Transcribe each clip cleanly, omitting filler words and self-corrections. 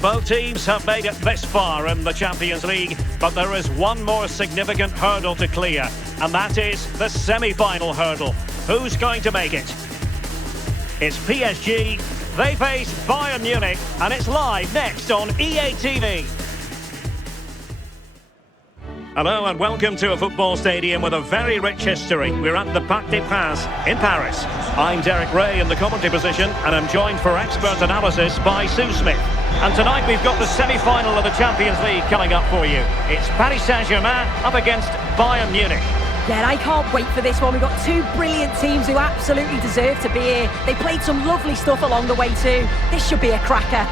Both teams have made it this far in the Champions League, but there is one more significant hurdle to clear, and that is the semi-final hurdle. Who's going to make it? It's PSG, they face Bayern Munich, and it's live next on EA TV. Hello and welcome to a football stadium with a very rich history. We're at the Parc des Princes in Paris. I'm Derek Ray in the commentary position, and I'm joined for expert analysis by Sue Smith. And tonight we've got the semi-final of the Champions League coming up for you. It's Paris Saint-Germain up against Bayern Munich. Yeah, and I can't wait for this one. We've got two brilliant teams who absolutely deserve to be here. They played some lovely stuff along the way too. This should be a cracker.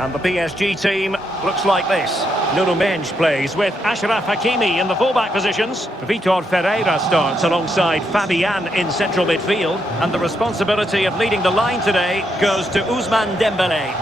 And the PSG team looks like this. Nuno Mendes plays with Achraf Hakimi in the fullback positions. Vitor Ferreira starts alongside Fabian in central midfield. And the responsibility of leading the line today goes to Ousmane Dembélé.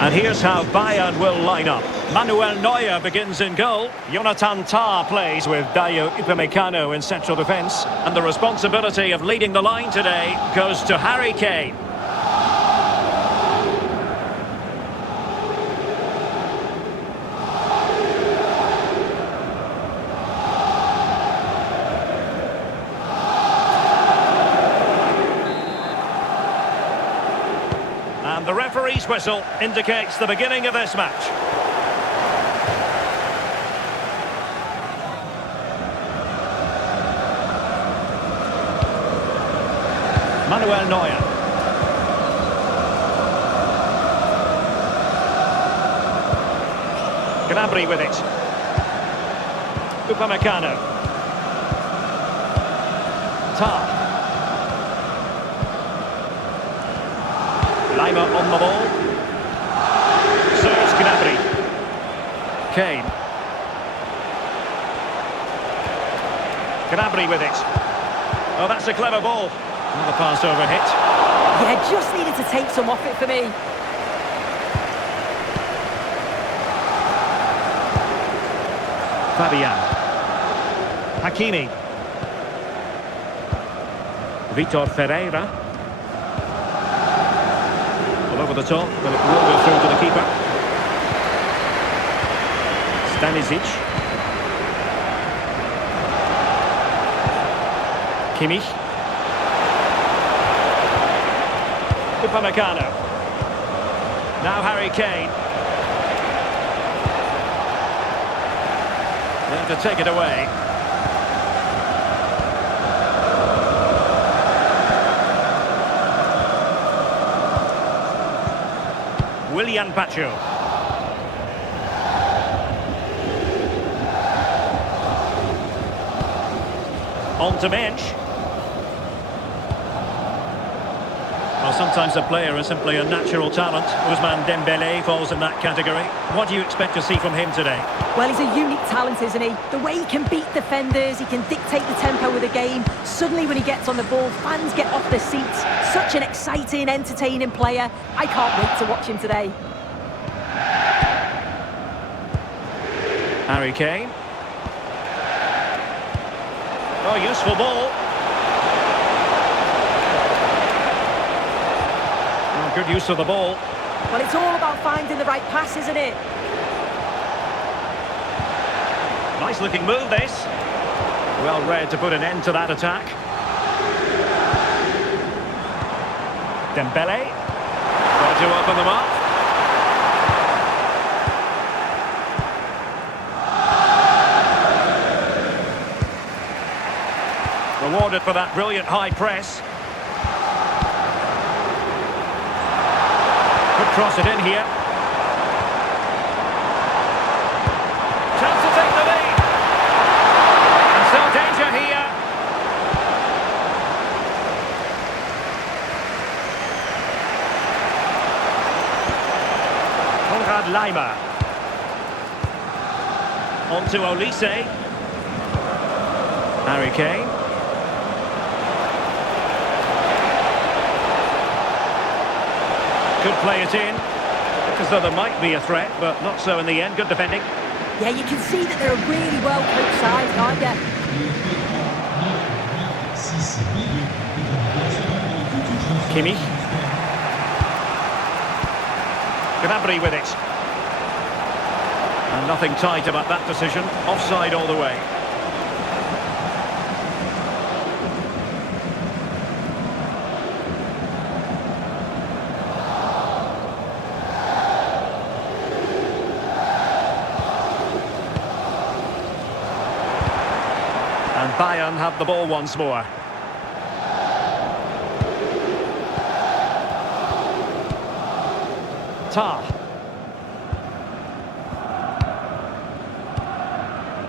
And here's how Bayern will line up. Manuel Neuer begins in goal. Jonathan Tah plays with Dayo Upamecano in central defence. And the responsibility of leading the line today goes to Harry Kane. And the referee's whistle indicates the beginning of this match. Manuel Neuer. Gnabry with it. Upamecano. Tah. Lima on the ball. Serves Gnabry. Kane. Gnabry with it. Oh, that's a clever ball. Another pass over hit. Yeah, just needed to take some off it for me. Fabian. Hakimi. Vitor Ferreira. Over the top, but it will go through to the keeper. Stanisic. Kimmich. Upamecano. Now Harry Kane. There to take it away. Willian Pacho. On to bench. Well, sometimes a player is simply a natural talent. Ousmane Dembélé falls in that category. What do you expect to see from him today? Well, he's a unique talent, isn't he? The way he can beat defenders, he can dictate the tempo of the game. Suddenly when he gets on the ball, fans get off their seats. Such an exciting, entertaining player. I can't wait to watch him today. Harry Kane. Oh, useful ball. Oh, good use of the ball. Well, it's all about finding the right pass, isn't it? Nice looking move this. Well read to put an end to that attack. Dembele. Trying to open them up. Rewarded for that brilliant high press. Could cross it in here. Chance to take the lead. And still danger here. Lima. On to Olise. Harry Kane. Could play it in. Look as though there might be a threat, but not so in the end. Good defending. Yeah, you can see that they're a really well-coached side, can't you? Kimmich. Gnabry with it. And nothing tight about that decision. Offside all the way. And Bayern have the ball once more. Tar.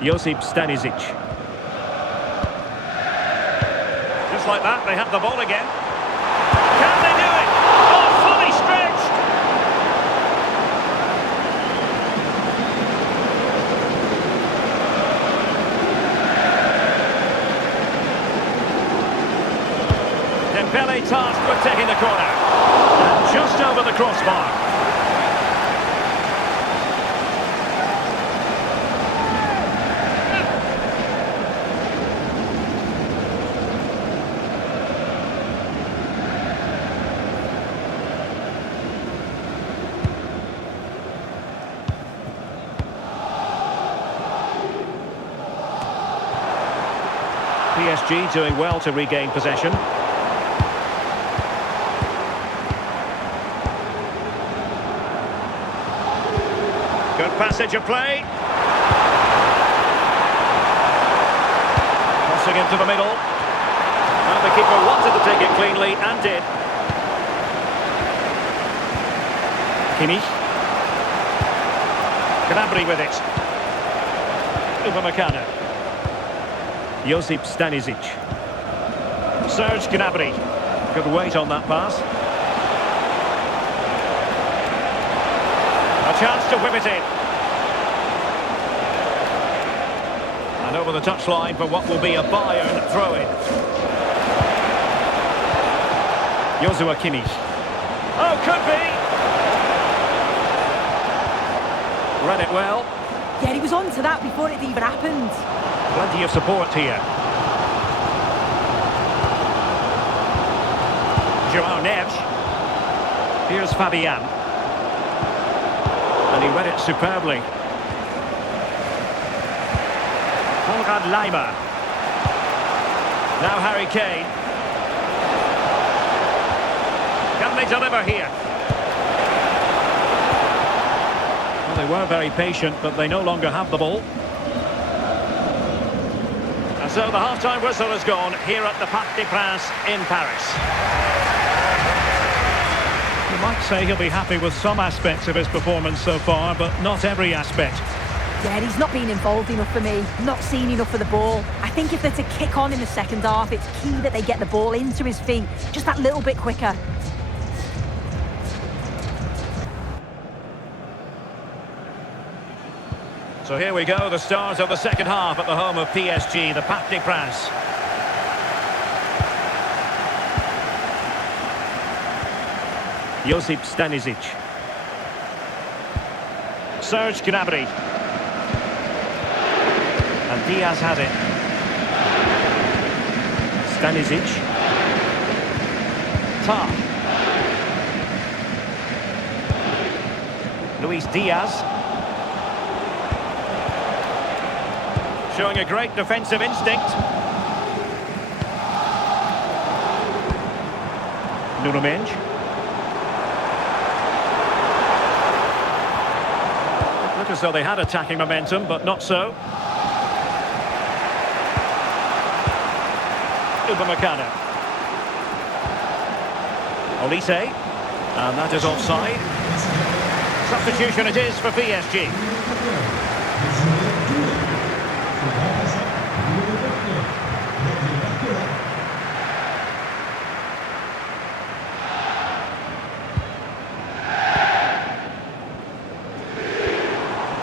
Josip Stanisic. Just like that, they have the ball again. Can they do it? Oh, fully stretched! Dembele tasked with taking the corner. And just over the crossbar. PSG doing well to regain possession. Good passage of play. Crossing into the middle. And the keeper wanted to take it cleanly and did. Kimmich. Gnabry with it. Upamecano. Josip Stanisic. Serge Gnabry. Good weight on that pass. A chance to whip it in. And over the touchline for what will be a Bayern throw-in. Joshua Kimmich. Oh, could be! Read it well. Yeah, he was on to that before it even happened. Plenty of support here. Joao Neves. Here's Fabian. And he read it superbly. Lima. Now Harry Kane. Can they deliver here? Well, they were very patient, but they no longer have the ball. And so the half-time whistle has gone here at the Parc des Princes in Paris. You might say he'll be happy with some aspects of his performance so far, but not every aspect. Yeah, he's not been involved enough for me, not seen enough for the ball. I think if they're to kick on in the second half, it's key that they get the ball into his feet just that little bit quicker. So here we go, the start of the second half at the home of PSG, the Parc des Princes. Josip Stanisic. Serge Gnabry. And Diaz has it. Stanisic. Tar. Luis Diaz. showing a great defensive instinct. Nuno Mendes. Look as though they had attacking momentum, but not so. Upamecano. Olise. And that is offside. Substitution it is for PSG.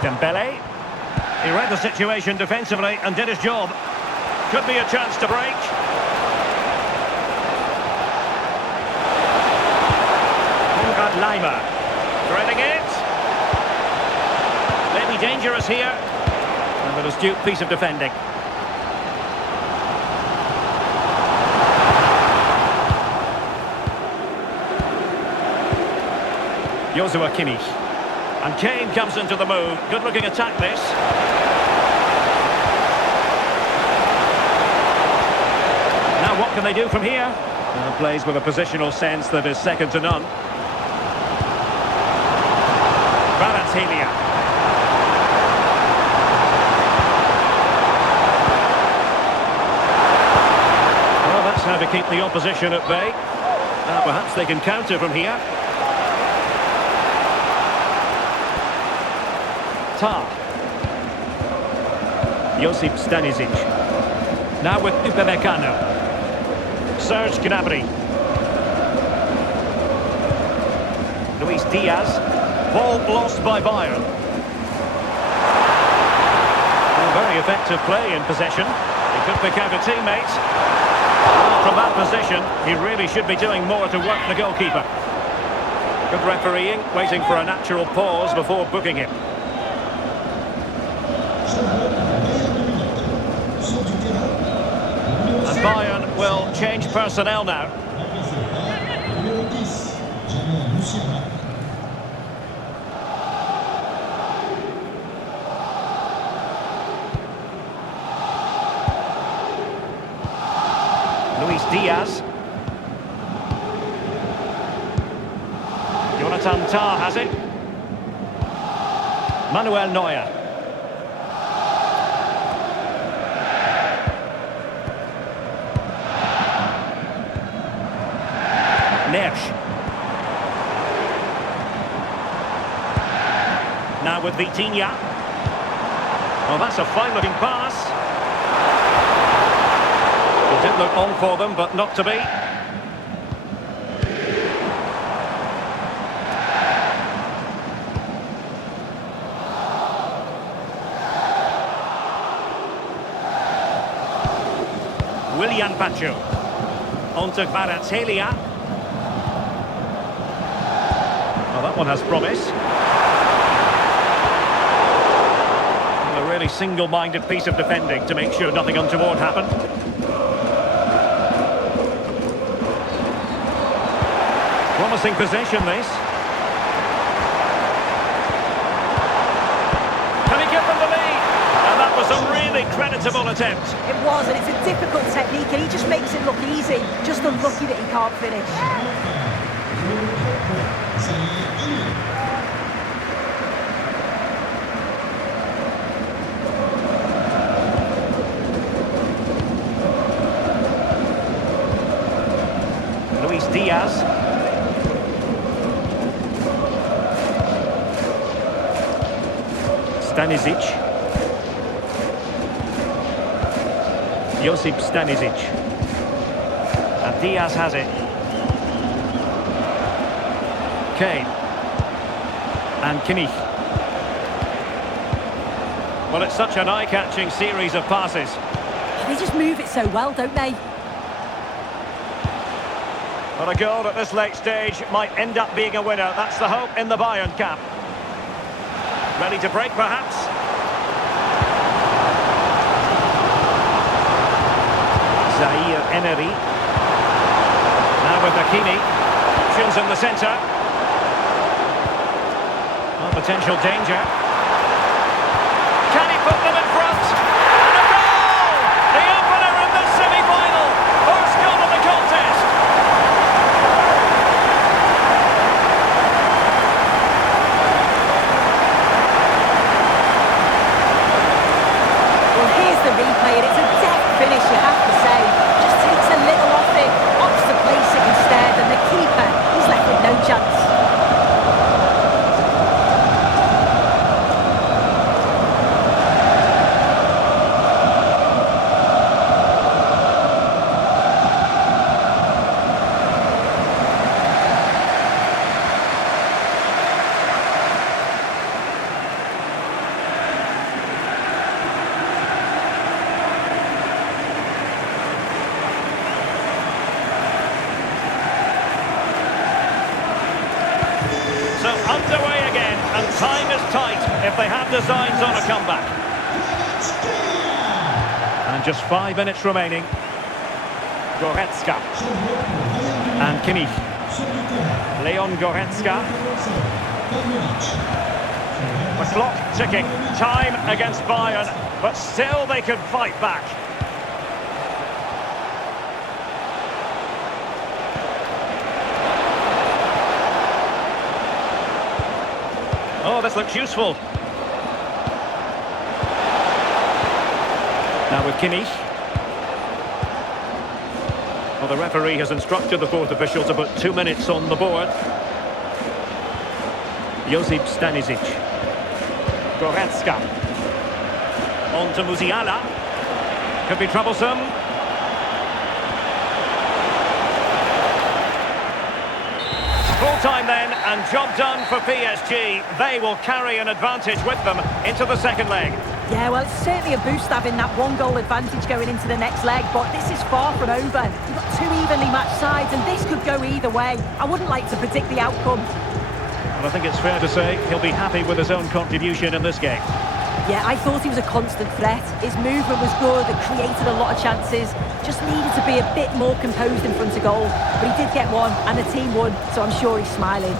Dembele. He read the situation defensively and did his job. Could be a chance to break. Lima. Threading it. Maybe dangerous here. And an astute piece of defending. Joshua Kimmich. And Kane comes into the move. Good looking attack this. Now what can they do from here? Plays with a positional sense that is second to none. Well, that's how to keep the opposition at bay. Now perhaps they can counter from here. Josip Stanisic. Now with Upamecano. Serge Gnabry. Luis Diaz. Ball lost by Bayern. Well, very effective play in possession. He could pick out a teammate. Well, from that position, he really should be doing more to work the goalkeeper. Good refereeing, waiting for a natural pause before booking him. And Bayern will change personnel now. Luis Diaz. Jonathan Tah has it. Manuel Neuer. Nersch. Now with Vitinha. Oh, that's a fine-looking pass. It did look on for them, but not to be. Willian Pacho. On to Kvaratskhelia. Oh, that one has promise. A really single-minded piece of defending to make sure nothing untoward happened. Promising possession, this. Can he give them the lead? And that was a really creditable attempt. It was, and it's a difficult technique, and he just makes it look easy. Just unlucky that he can't finish. Luis Diaz. Stanisic. Josip Stanisic. And Diaz has it. Kane. And Kimmich. Well, it's such an eye-catching series of passes. They just move it so well, don't they? But a goal at this late stage might end up being a winner. That's the hope in the Bayern camp. Ready to break, perhaps? Zaire Emery. Now with Hakimi. Options in the centre. Well, potential danger. Can he put them in front? And a they have designs on a comeback. And just 5 minutes remaining. Goretzka. And Kimmich. Leon Goretzka. The clock ticking. Time against Bayern, but still they can fight back. Oh, this looks useful. Now with Kimmich. Well, the referee has instructed the fourth official to put 2 minutes on the board. Josip Stanisic. Goretzka. On to Musiala. Could be troublesome. Full time then, and job done for PSG. They will carry an advantage with them into the second leg. Yeah, well, it's certainly a boost having that 1-goal advantage going into the next leg, but this is far from over. You've got two evenly matched sides, and this could go either way. I wouldn't like to predict the outcome. Well, I think it's fair to say he'll be happy with his own contribution in this game. Yeah, I thought he was a constant threat. His movement was good, it created a lot of chances. Just needed to be a bit more composed in front of goal. But he did get one, and the team won, so I'm sure he's smiling.